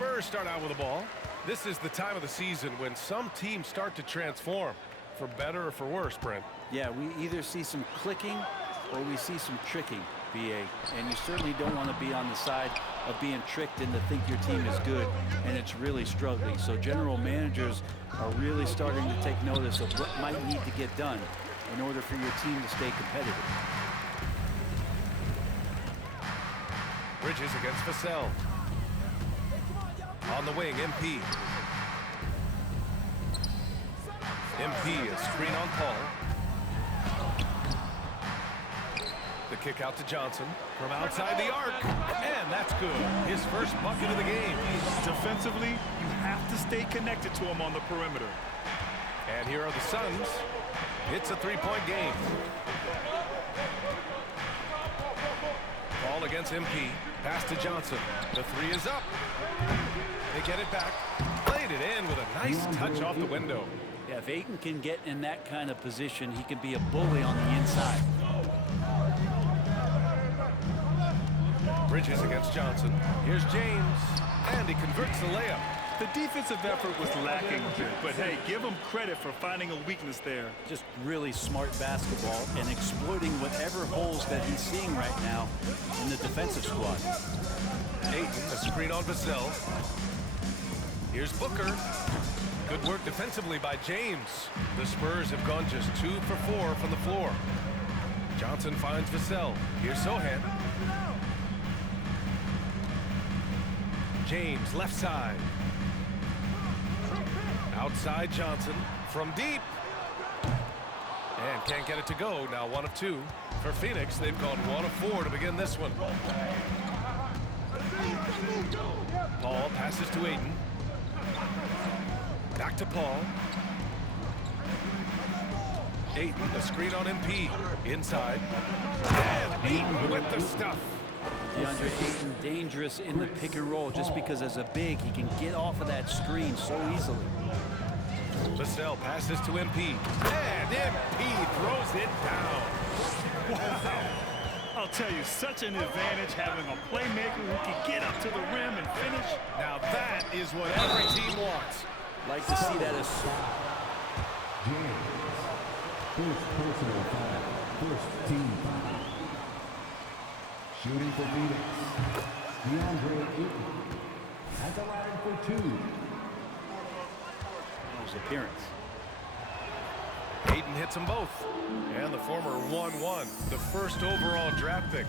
Spurs start out with the ball. This is the time of the season when some teams start to transform, for better or for worse, Brent. Yeah, we either see some clicking or we see some tricking, BA. And you certainly don't want to be on the side of being tricked into think your team is good and it's really struggling. So general managers are really starting to take notice of what might need to get done in order for your team to stay competitive. Bridges against Vassell. On the wing, MP. MP, a screen on Paul. The kick out to Johnson from outside the arc. And that's good. His first bucket of the game. Defensively, you have to stay connected to him on the perimeter. And here are the Suns. It's a three-point game. Ball against MP. Pass to Johnson. The three is up. They get it back. Played it in with a nice touch off the window. Yeah, if Ayton can get in that kind of position, he can be a bully on the inside. Bridges against Johnson. Here's James. And he converts the layup. The defensive effort was lacking a bit, but hey, give him credit for finding a weakness there. Just really smart basketball and exploiting whatever holes that he's seeing right now in the defensive squad. Ayton, a screen on Vassell. Here's Booker. Good work defensively by James. The Spurs have gone just 2 for 4 from the floor. Johnson finds Vassell. Here's Sohan. James, left side. Outside Johnson from deep. And can't get it to go. Now 1 of 2. For Phoenix, they've gone 1 of 4 to begin this one. Paul passes to Ayton. Back to Paul. Ayton, a screen on MP. Inside. And Ayton with the stuff. DeAndre Ayton dangerous in the pick and roll just because as a big he can get off of that screen so easily. Vassell passes to MP. And MP throws it down. Wow. I'll tell you, such an advantage having a playmaker who can get up to the rim and finish. Now that is what every team wants. Like to see that as James. First personal foul. First team foul. Shooting for Phoenix. DeAndre Ayton at the line for 2. his appearance. Ayton hits them both. And the former 1-1, the first overall draft pick.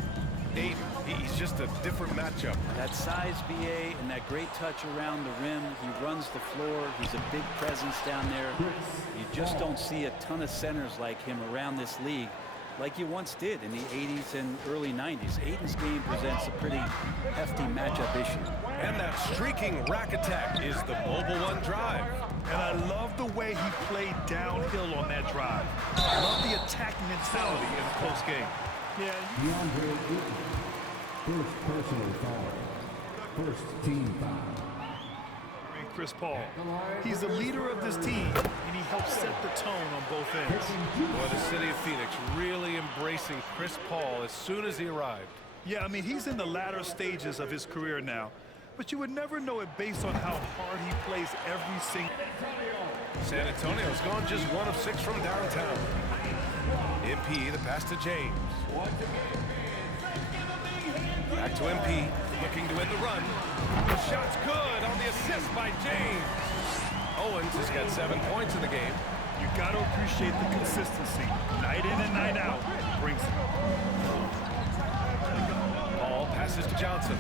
Ayton, he's just a different matchup. That size, BA, and that great touch around the rim. He runs the floor. He's a big presence down there. You just don't see a ton of centers like him around this league like you once did in the 80s and early 90s. Ayton's game presents a pretty hefty matchup issue. And that streaking rack attack is the mobile one drive. And I love the way he played downhill on that drive. I love the attack mentality in a close game. Yeah. DeAndre Ayton, first personal foul, first team foul. Chris Paul. He's the leader of this team, and he helps set the tone on both ends. Boy, the city of Phoenix really embracing Chris Paul as soon as he arrived. Yeah, I mean, he's in the latter stages of his career now, but you would never know it based on how hard he plays every single. San Antonio's gone just 1 of 6 from downtown. MP, the pass to James. Back to MP, looking to win the run. The shot's good on the assist by James. Owens has got 7 points in the game. You got to appreciate the consistency. Night in and night out brings it. Paul passes to Johnson.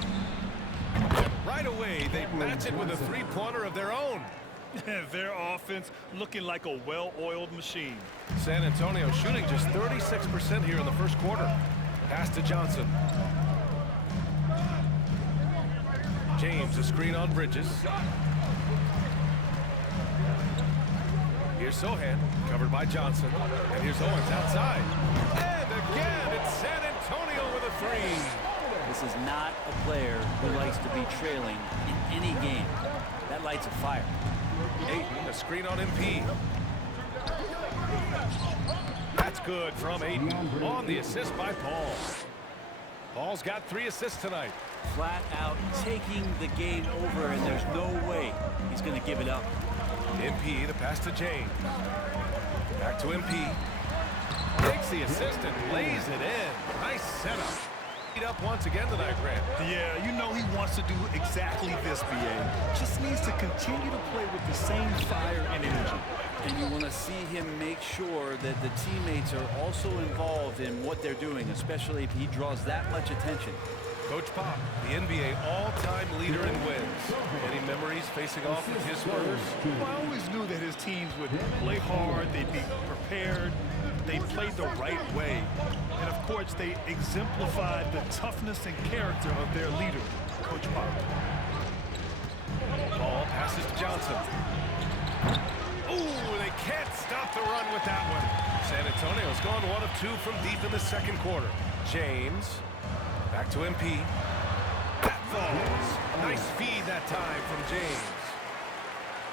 Right away, they match it with a three-pointer of their own. Their offense looking like a well-oiled machine. San Antonio shooting just 36% here in the first quarter. Pass to Johnson. James, a screen on Bridges. Here's Sohan, covered by Johnson. And here's Owens outside. And again, it's San Antonio with a three. This is not a player who likes to be trailing in any game. That lights a fire. Ayton, a screen on MP. That's good from Ayton on the assist by Paul. Paul's got 3 assists tonight. Flat out taking the game over, and there's no way he's going to give it up. MP, the pass to James. Back to MP. Takes the assist and lays it in. Nice setup. Heat up once again tonight, Grant. Yeah, you know he wants to do exactly this, BA. Just needs to continue to play with the same fire and energy. And you want to see him make sure that the teammates are also involved in what they're doing, especially if he draws that much attention. Coach Pop, the NBA all-time leader in wins. Any memories facing off with his Spurs? Well, I always knew that his teams would play hard, they'd be prepared, they played the right way. And of course, they exemplified the toughness and character of their leader, Coach Pop. Ball passes to Johnson. Ooh, they can't stop the run with that one. San Antonio's gone 1 of 2 from deep in the second quarter. James. Back to MP. That falls. Nice feed that time from James.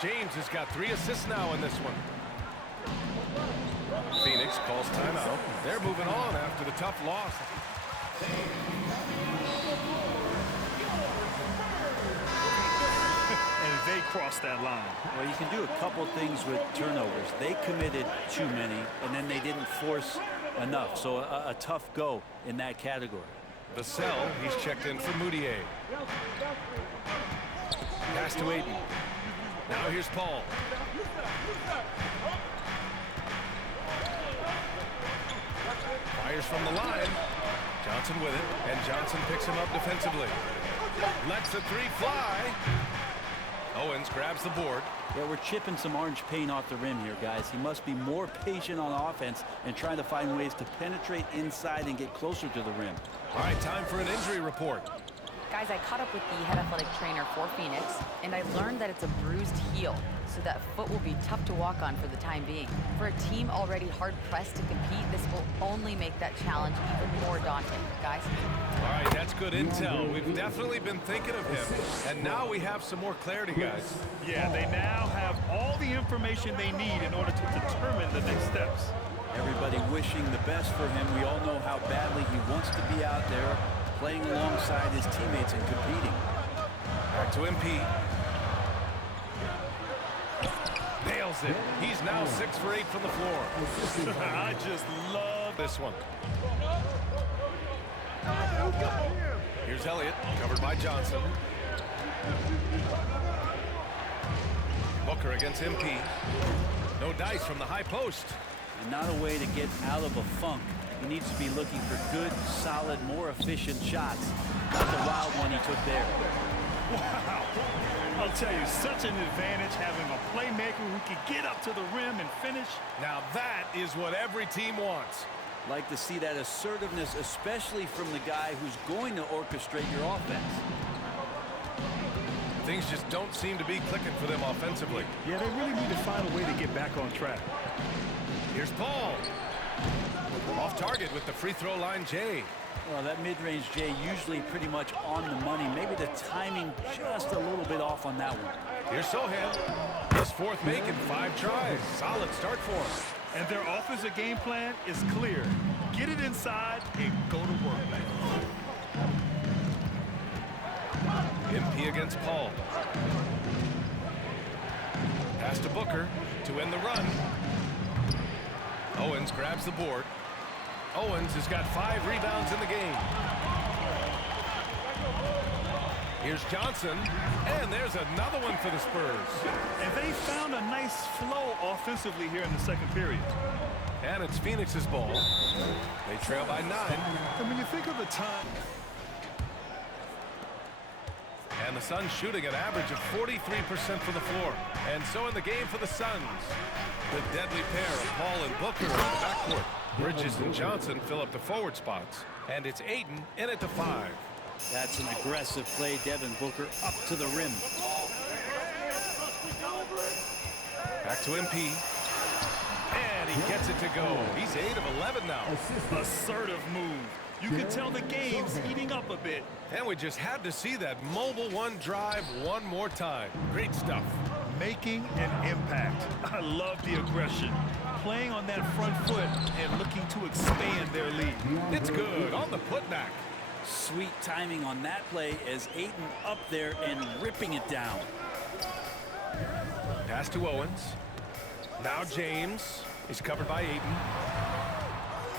James has got 3 assists now in this one. Phoenix calls timeout. They're moving on after the tough loss. And they crossed that line. Well, you can do a couple things with turnovers. They committed too many, and then they didn't force enough. So a tough go in that category. Vassell, he's checked in for Moutier. Pass to Ayton. Now here's Paul. Fires from the line. Johnson with it, and Johnson picks him up defensively. Lets the 3 fly. Owens grabs the board. Yeah, we're chipping some orange paint off the rim here, guys. He must be more patient on offense and trying to find ways to penetrate inside and get closer to the rim. All right, time for an injury report. Guys, I caught up with the head athletic trainer for Phoenix, and I learned that it's a bruised heel, so that foot will be tough to walk on for the time being. For a team already hard-pressed to compete, this will only make that challenge even more daunting. Guys? All right, that's good intel. We've definitely been thinking of him, and now we have some more clarity, guys. Yeah, they now have all the information they need in order to determine the next steps. Everybody wishing the best for him. We all know how badly he wants to be out there, playing alongside his teammates and competing. Back to MP. Nails it. He's now 6 for 8 from the floor. I just love This one. Here's Elliott, covered by Johnson. Booker against MP. No dice from the high post. And not a way to get out of a funk. He needs to be looking for good, solid, more efficient shots. Not the wild one he took there. Wow. I'll tell you, such an advantage having a playmaker who can get up to the rim and finish. Now that is what every team wants. Like to see that assertiveness, especially from the guy who's going to orchestrate your offense. Things just don't seem to be clicking for them offensively. Yeah, they really need to find a way to get back on track. Here's Paul. Off target with the free throw line, Jay. Well, that mid-range Jay usually pretty much on the money. Maybe the timing just a little bit off on that one. Here's Sohan. His 4th make in 5 tries. Solid start for him. And their offensive game plan is clear. Get it inside and go to work. MP against Paul. Pass to Booker to end the run. Owens grabs the board. Owens has got 5 rebounds in the game. Here's Johnson, and there's another one for the Spurs. And they found a nice flow offensively here in the second period. And it's Phoenix's ball. They trail by 9. And when you think of the time... And the Suns shooting an average of 43% from the floor. And so in the game for the Suns, the deadly pair of Paul and Booker in the backcourt. Bridges and Johnson fill up the forward spots. And it's Ayton in at the 5. That's an aggressive play. Devin Booker up to the rim. Back to MP. And he gets it to go. He's 8 of 11 now. Assertive move. You can tell the game's heating up a bit. And we just had to see that mobile one drive one more time. Great stuff. Making an impact. I love the aggression. Playing on that front foot and looking to expand their lead. It's good on the putback. Sweet timing on that play as Ayton up there and ripping it down. Pass to Owens. Now James. He's covered by Ayton.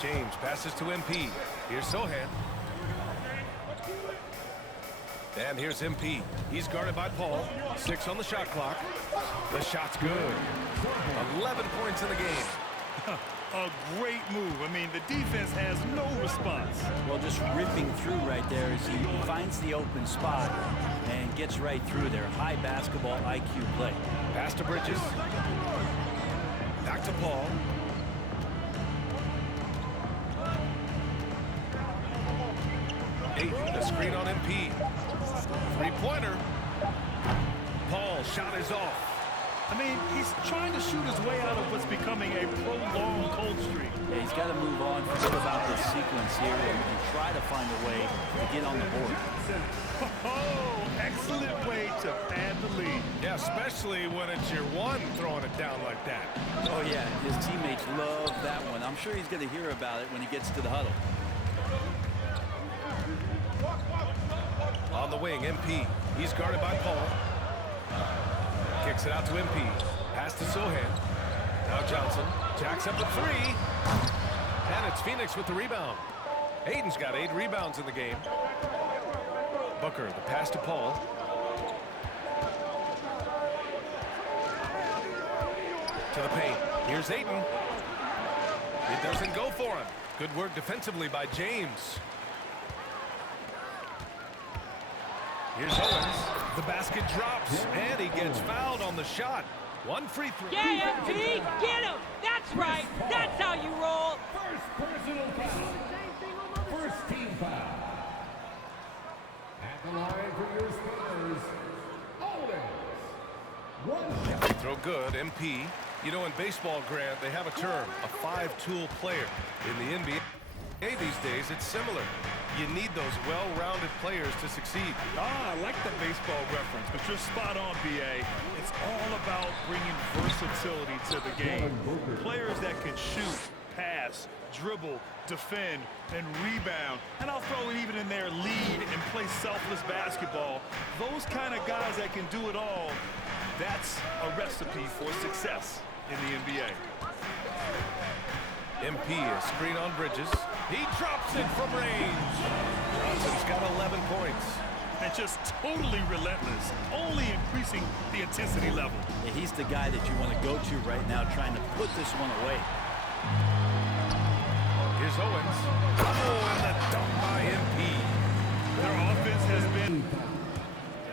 James passes to MP. Here's Sohan. And here's MP. He's guarded by Paul. 6 on the shot clock. The shot's good. 11 points in the game. A great move. I mean, the defense has no response. Well, just ripping through right there as he finds the open spot and gets right through there. High basketball IQ play. Pass to Bridges. Back to Paul. Ayton, the screen on MP. Three-pointer. Paul, shot is off. I mean, he's trying to shoot his way out of what's becoming a prolonged cold streak. Yeah, he's got to move on, forget about this sequence here, and try to find a way to get on the board. Oh, excellent way to pad the lead. Yeah, especially when it's your one throwing it down like that. Oh, yeah, his teammates love that one. I'm sure he's going to hear about it when he gets to the huddle. On the wing, MP. He's guarded by Paul. Kicks it out to MP. Pass to Sohan. Now Johnson. Jacks up a 3. And it's Phoenix with the rebound. Ayton's got 8 rebounds in the game. Booker, the pass to Paul. To the paint. Here's Ayton. It doesn't go for him. Good work defensively by James. Here's Owens. The basket drops, and he gets fouled on the shot. 1 free throw. Yeah, MP, get him! That's right! That's how you roll! First personal foul. First team foul. At the line for your Spurs, Owens. 1 shot. Throw good, MP. You know, in baseball, Grant, they have a term, a 5-tool player. In the NBA these days, it's similar. You need those well-rounded players to succeed. I like the baseball reference, but you're spot on, B.A. It's all about bringing versatility to the game. Players that can shoot, pass, dribble, defend, and rebound. And I'll throw it even in there, lead and play selfless basketball. Those kind of guys that can do it all, that's a recipe for success in the NBA. MP, a screen on Bridges. He drops it from range. Johnson's got 11 points. And just totally relentless, only increasing the intensity level. Yeah, he's the guy that you want to go to right now, trying to put this one away. Here's Owens. Oh, and the dunk by MP. Their offense has been...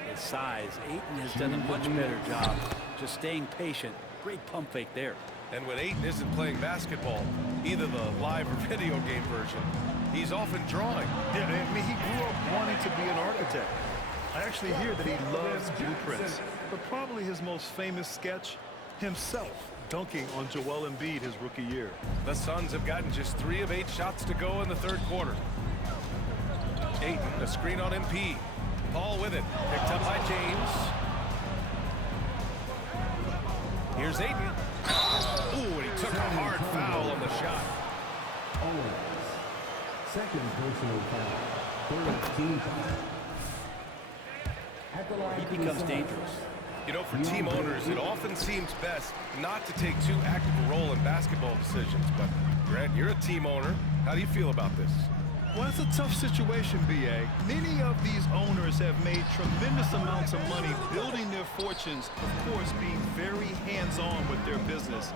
His size, Ayton has done a much better job just staying patient. Great pump fake there. And when Ayton isn't playing basketball, either the live or video game version, he's often drawing. Yeah, I mean, he grew up wanting to be an architect. I actually hear that he loves blueprints, but probably his most famous sketch, himself dunking on Joel Embiid his rookie year. The Suns have gotten just 3 of 8 shots to go in the third quarter. Ayton, a screen on MP. Paul with it, picked up by James. Here's Ayton. Ooh, and he took a hard foul on the shot. Owens. Second personal foul. Third team foul. At the line He becomes dangerous. You know, for team owners, it often seems best not to take too active a role in basketball decisions. But, Grant, you're a team owner. How do you feel about this? Well, it's a tough situation, B.A. Many of these owners have made tremendous amounts of money building their fortunes, of course, being very hands-on with their business.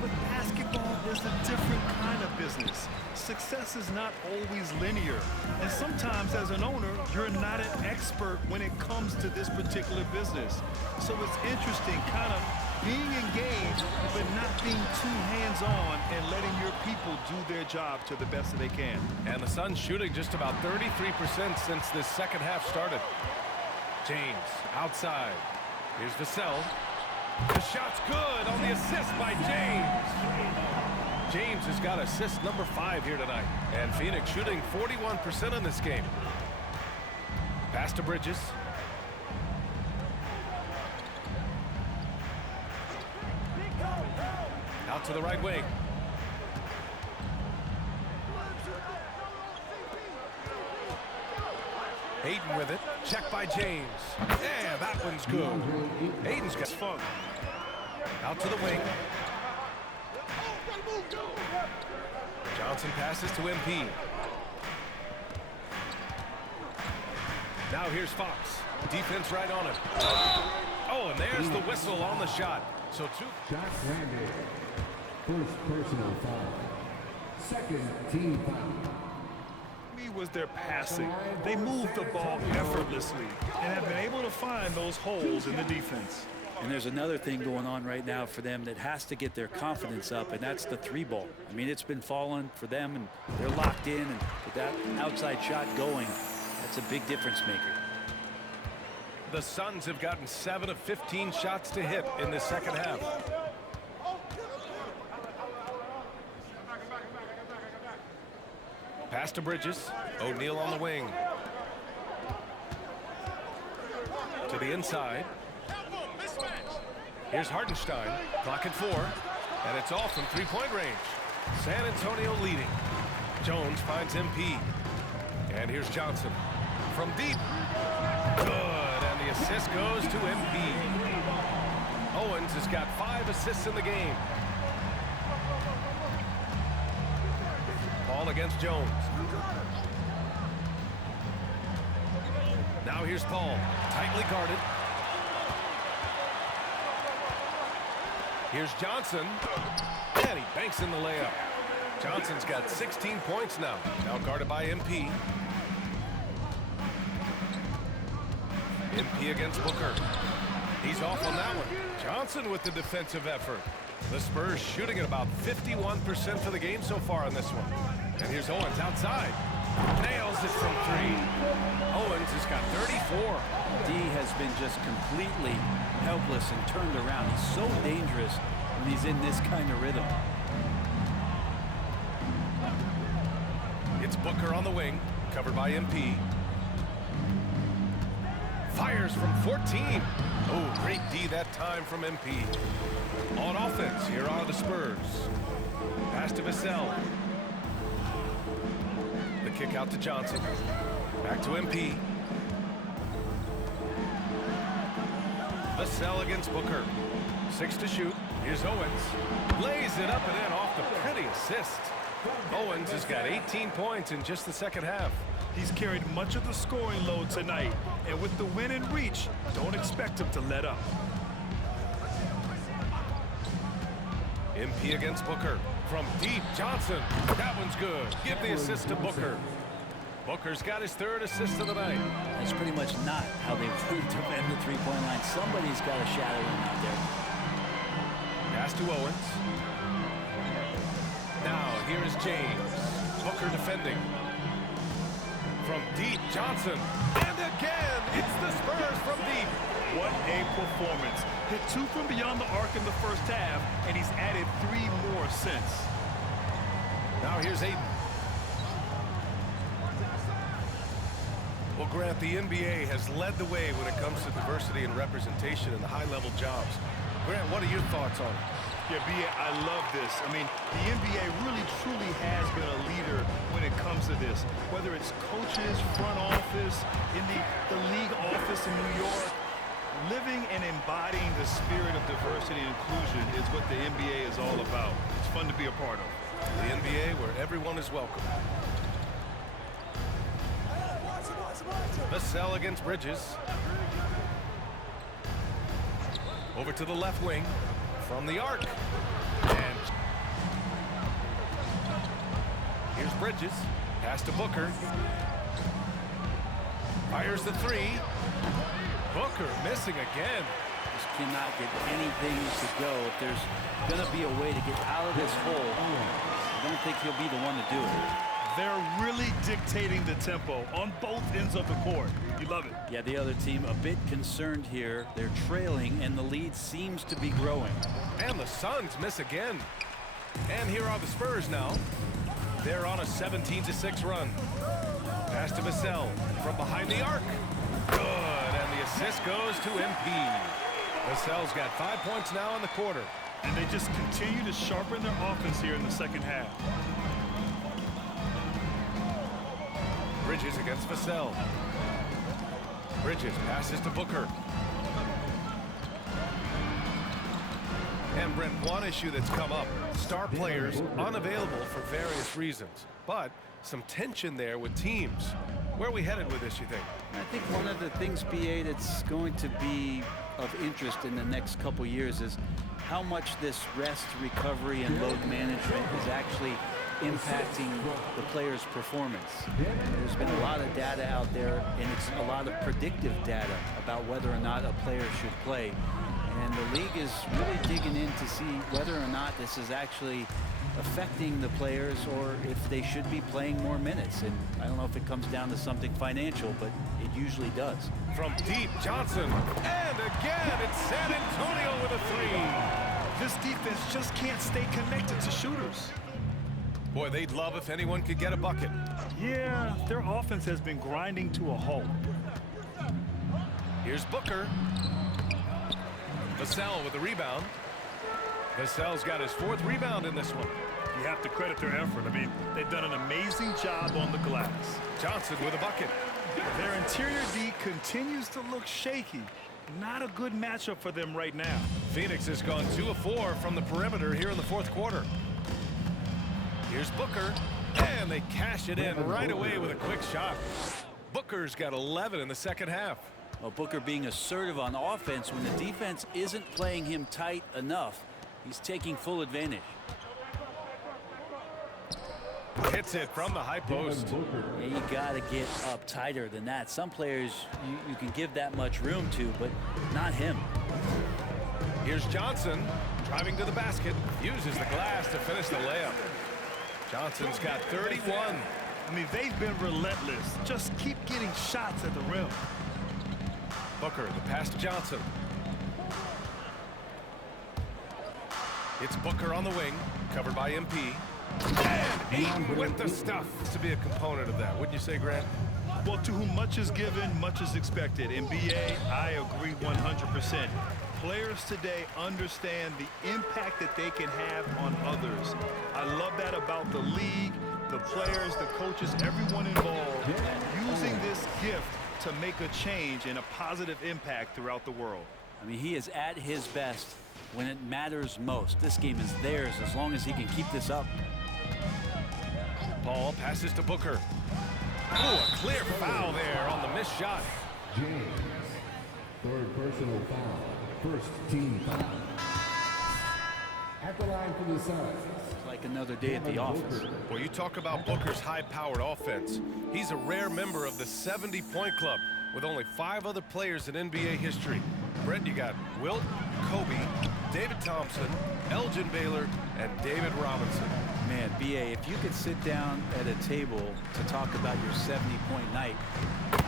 But basketball is a different kind of business. Success is not always linear. And sometimes, as an owner, you're not an expert when it comes to this particular business. So it's interesting, kind of being engaged, but not being too hands-on and letting your people do their job to the best that they can. And the Suns shooting just about 33% since this second half started. James, outside. Here's Vassell. The shot's good on the assist by James. James has got assist number 5 here tonight. And Phoenix shooting 41% in this game. Pass to Bridges. Out to the right wing. Hayden with it. Check by James. Yeah, that one's good. Hayden's got fun. Out to the wing. Johnson passes to MP. Now here's Fox. Defense right on him. Oh, and there's the whistle on the shot. So two. Shot landed. First personal foul. Second team foul. Was their passing. They moved the ball effortlessly and have been able to find those holes in the defense. And there's another thing going on right now for them that has to get their confidence up, and that's the three ball. I mean, it's been falling for them, and they're locked in, and with that outside shot going, that's a big difference maker. The Suns have gotten 7 of 15 shots to hit in the second half. Pass to Bridges. O'Neal on the wing. To the inside. Here's Hartenstein. Clock at 4. And it's all from three-point range. San Antonio leading. Jones finds MP. And here's Johnson. From deep. Good. And the assist goes to MP. Owens has got 5 assists in the game. Ball against Jones. Now here's Paul. Tightly guarded. Here's Johnson. And he banks in the layup. Johnson's got 16 points now. Now guarded by MP. MP against Booker. He's off on that one. Johnson with the defensive effort. The Spurs shooting at about 51% for the game so far in this one. And here's Owens outside. Nails it from 3. Owens has got 34. D has been just completely helpless and turned around. He's so dangerous when he's in this kind of rhythm. It's Booker on the wing, covered by MP. Fires from 14. Oh, great D that time from MP. On offense, here are the Spurs. Pass to Vassell. The kick out to Johnson. Back to MP. Vassell against Booker. 6 to shoot. Here's Owens. Lays it up and in off the pretty assist. Owens has got 18 points in just the second half. He's carried much of the scoring load tonight, and with the win in reach, don't expect him to let up. MP against Booker. From deep, Johnson. That one's good. Give the assist to Booker. Booker's got his 3rd assist of the night. That's pretty much not how they've learned to defend the three-point line. Somebody's got to shadow him out there. Pass to Owens. Now, here is James. Booker defending. From deep, Johnson. And again, it's the Spurs from deep. What a performance. Hit 2 from beyond the arc in the first half, and he's added 3 more since. Now here's Hayden. Well, Grant, the NBA has led the way when it comes to diversity and representation in the high-level jobs. Grant, what are your thoughts on it? Yeah, B.A., I love this. I mean, the NBA really, truly has been a leader when it comes to this. Whether it's coaches, front office, in the league office in New York, living and embodying the spirit of diversity and inclusion is what the NBA is all about. It's fun to be a part of. The NBA where everyone is welcome. Vassell against Bridges. Over to the left wing. From the arc. And here's Bridges. Pass to Booker. Fires the 3. Booker missing again. Just cannot get anything to go. If there's going to be a way to get out of this hole, I don't think he'll be the one to do it. They're really dictating the tempo on both ends of the court. You love it. Yeah, the other team a bit concerned here. They're trailing, and the lead seems to be growing. And the Suns miss again. And here are the Spurs now. They're on a 17-6 run. Pass to Vassell from behind the arc. Good, and the assist goes to MP. Vassell's got 5 points now in the quarter. And they just continue to sharpen their offense here in the second half. Bridges against Vassell. Bridges passes to Booker. And Brent, one issue that's come up, star players unavailable for various reasons, but some tension there with teams. Where are we headed with this, you think? I think one of the things, BA, that's going to be of interest in the next couple years is how much this rest, recovery, and load management is actually impacting the player's performance. There's been a lot of data out there, and it's a lot of predictive data about whether or not a player should play. And the league is really digging in to see whether or not this is actually affecting the players or if they should be playing more minutes. And I don't know if it comes down to something financial, but it usually does. From deep, Johnson. And again, it's San Antonio with a three. This defense just can't stay connected to shooters. Boy, they'd love if anyone could get a bucket. Yeah, their offense has been grinding to a halt. Here's Booker. Vassell with the rebound. Vassell's got his 4th rebound in this one. You have to credit their effort. I mean, they've done an amazing job on the glass. Johnson with a bucket. Their interior D continues to look shaky. Not a good matchup for them right now. Phoenix has gone 2 of 4 from the perimeter here in the 4th quarter. Here's Booker, and they cash it in right away with a quick shot. Booker's got 11 in the second half. Well, Booker being assertive on offense when the defense isn't playing him tight enough. He's taking full advantage. Hits it from the high post. Yeah, you got to get up tighter than that. Some players you can give that much room to, but not him. Here's Johnson driving to the basket. Uses the glass to finish the layup. Johnson's got 31. I mean, they've been relentless. Just keep getting shots at the rim. Booker, the pass to Johnson. It's Booker on the wing, covered by MP. And Ayton with the stuff. To be a component of that, wouldn't you say, Grant? Well, to whom much is given, much is expected. In BA, I agree 100%. Players today understand the impact that they can have on others. I love that about the league, the players, the coaches, everyone involved, using this gift to make a change and a positive impact throughout the world. I mean, he is at his best when it matters most. This game is theirs as long as he can keep this up. Paul passes to Booker. Oh, a clear foul there on the missed shot. James, 3rd personal foul. 1st team foul. At the line for the Suns. Like another day at the office. Well, you talk about Booker's high-powered offense. He's a rare member of the 70-point club with only 5 other players in NBA history. Brent, you got Wilt, Kobe, David Thompson, Elgin Baylor, and David Robinson. Man, BA, if you could sit down at a table to talk about your 70-point night,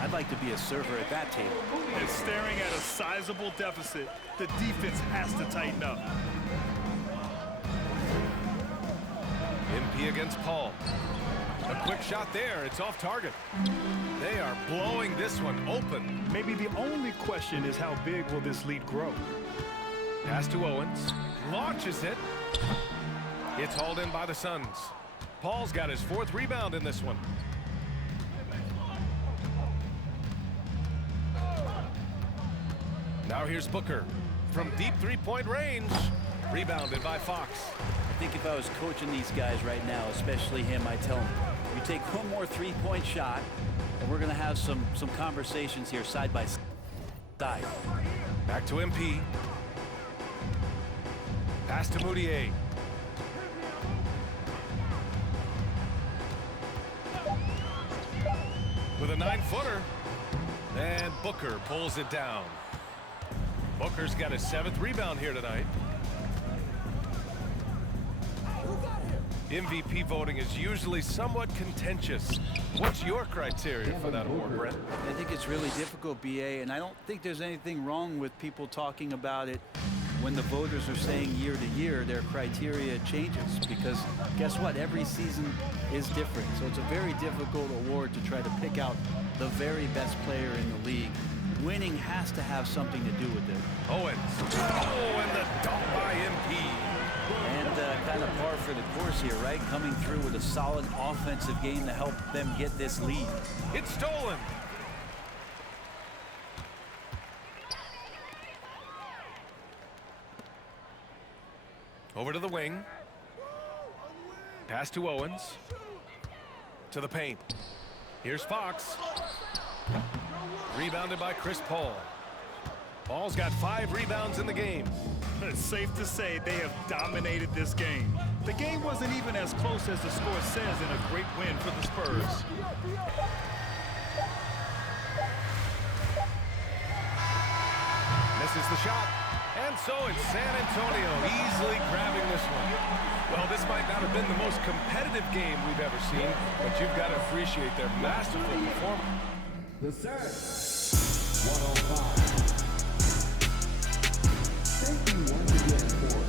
I'd like to be a server at that table. And staring at a sizable deficit, the defense has to tighten up. MP against Paul. A quick shot there. It's off target. They are blowing this one open. Maybe the only question is how big will this lead grow? Pass to Owens. Launches it. It's hauled in by the Suns. Paul's got his 4th rebound in this one. Now here's Booker. From deep 3-point range. Rebounded by Fox. I think if I was coaching these guys right now, especially him, I'd tell him, you take one more 3-point shot, and we're going to have some conversations here side by side. Back to MP. Pass to Moutier. With a 9-footer. And Booker pulls it down. Booker's got his 7th rebound here tonight. MVP voting is usually somewhat contentious. What's your criteria for that award, Brent? I think it's really difficult, BA, and I don't think there's anything wrong with people talking about it when the voters are saying year to year their criteria changes, because guess what? Every season is different. So it's a very difficult award to try to pick out the very best player in the league. Winning has to have something to do with it. Owens. Oh, and the dunk by MP. And kind of par for the course here, right? Coming through with a solid offensive game to help them get this lead. It's stolen. Over to the wing. Pass to Owens. To the paint. Here's Fox. Rebounded by Chris Paul. Paul's got 5 rebounds in the game. It's safe to say they have dominated this game. The game wasn't even as close as the score says in a great win for the Spurs. Misses the shot. And so it's San Antonio easily grabbing this one. Well, this might not have been the most competitive game we've ever seen, but you've got to appreciate their masterful performance. The serve. 105. Thank you once again for